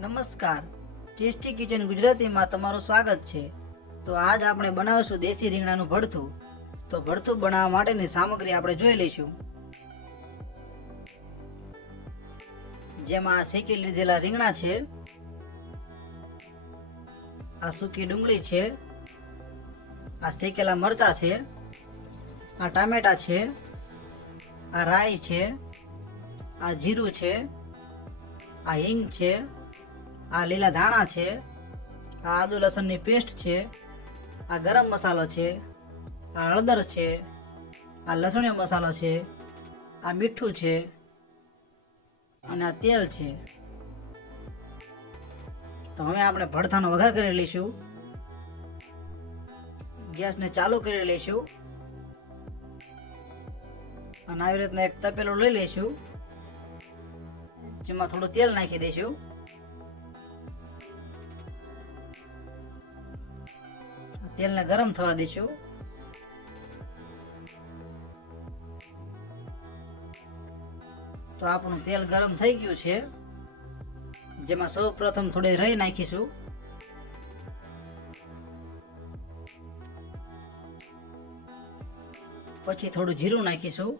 નમસ્કાર. Tasty kitchen ગુજરાતીમાં તમારું સ્વાગત છે. તો આજ આપણે બનાવીશું દેશી રીંગણાનું ભડથું તો ભડથું બનાવવા માટેની સામગ્રી આપણે જોઈ લઈશું. જેમાં આ શેકી લીધેલા રીંગણા છે. આ સૂકી ડુંગળી છે. આ શેકેલા મરચા છે. આ ટામેટા છે. આ રાઈ છે. આ જીરું છે. આ હિંગ છે. આ લીલા ધાણા છે, આ આદુ લસણની પેસ્ટ છે, આ ગરમ મસાલો છે, આ હળદર છે, આ લસણીયો મસાલો છે, આ મીઠું છે અને આ તેલ છે. તો હવે આપણે ભડથાનો વઘાર કરી લઈશું. ગેસને ચાલુ કરી લઈશું. અને આવી રીતના એક તપેલું લઈ લઈશું. જેમાં થોડું તેલ નાખી દઈશું. તેલને ગરમ થવા દઈશું. તો આપણું તેલ ગરમ થઈ ગયું છે. જેમાં સૌ પ્રથમ થોડે રહી નાખીશું. પછી થોડું જીરું નાખીશું.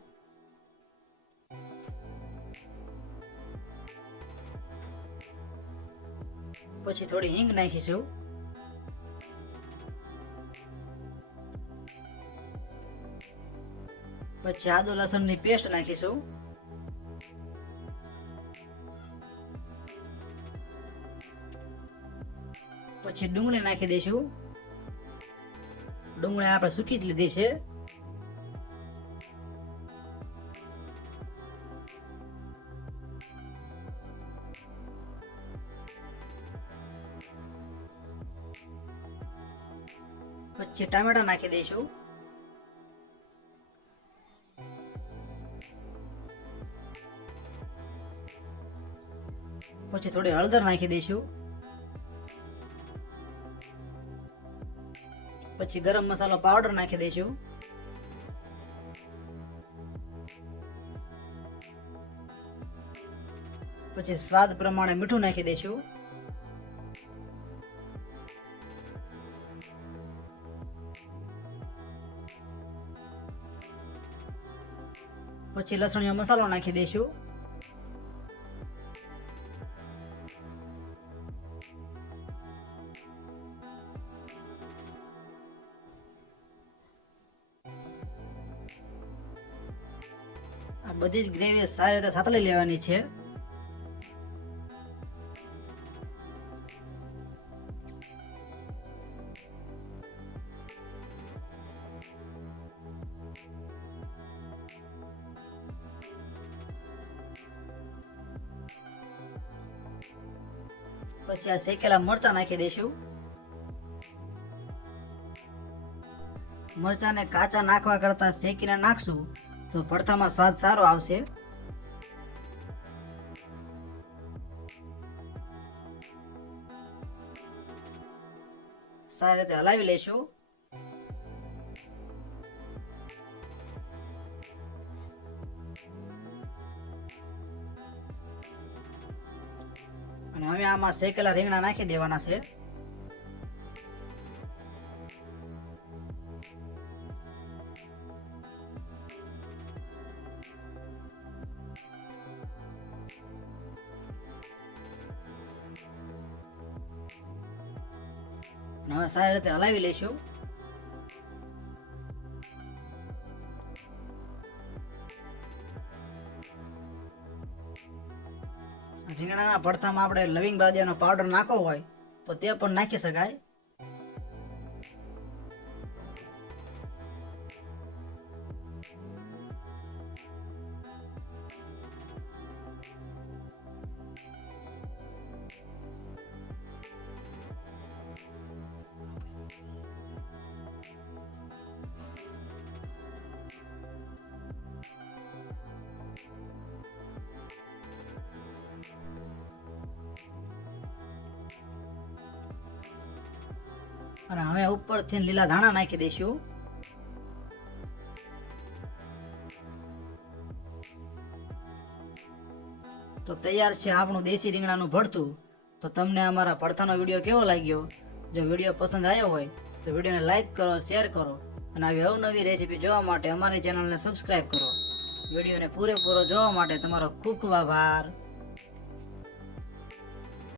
પછી થોડી હિંગ નાખીશું. પછી આદુ લસણની પેસ્ટ નાખીશું. પછી ડુંગળી નાખી દઈશું. ડુંગળી આપણે સૂકી જ લીધી છે. પછી ટામેટા નાખી દઈશું. પછી થોડી હળદર નાખી દઈશું. પછી ગરમ મસાલો પાવડર નાખી દઈશું. પછી સ્વાદ પ્રમાણે મીઠું નાખી દઈશું. પછી લસણીયો મસાલો નાખી દઈશું. બધી જ ગ્રેવી સારી રીતે સાતળી લેવાની છે. પછી આ શેકેલા મરચા નાખી દઈશું. મરચાને કાચા નાખવા કરતા શેકીને નાખશું. તો ભરથામાં સ્વાદ સારો આવશે. સારી રીતે હલાવી લઈશું અને હવે આમાં શેકેલા રીંગણા નાખી દેવાના છે. હવે સારી રીતે હલાવી લઈશું. રીંગણાના ભરથામાં આપણે લવિંગ બાદિયાનો પાવડર નાખવો હોય તો તે પણ નાખી શકાય. અને હવે ઉપરથી લીલા ધાણા નાખી દઈશું. તો તૈયાર છે આપણું દેશી રીંગણાનું ભરતું તો તમને અમારા પડતાનો વીડિયો કેવો લાગ્યો? જો વીડિયો પસંદ આવ્યો હોય, તો વિડીયોને લાઈક કરો, શેર કરો. અને આવી અવનવી રેસીપી જોવા માટે અમારી ચેનલને સબસ્ક્રાઈબ કરો. વિડીયોને પૂરેપૂરો જોવા માટે તમારો ખૂબ ખૂબ આભાર.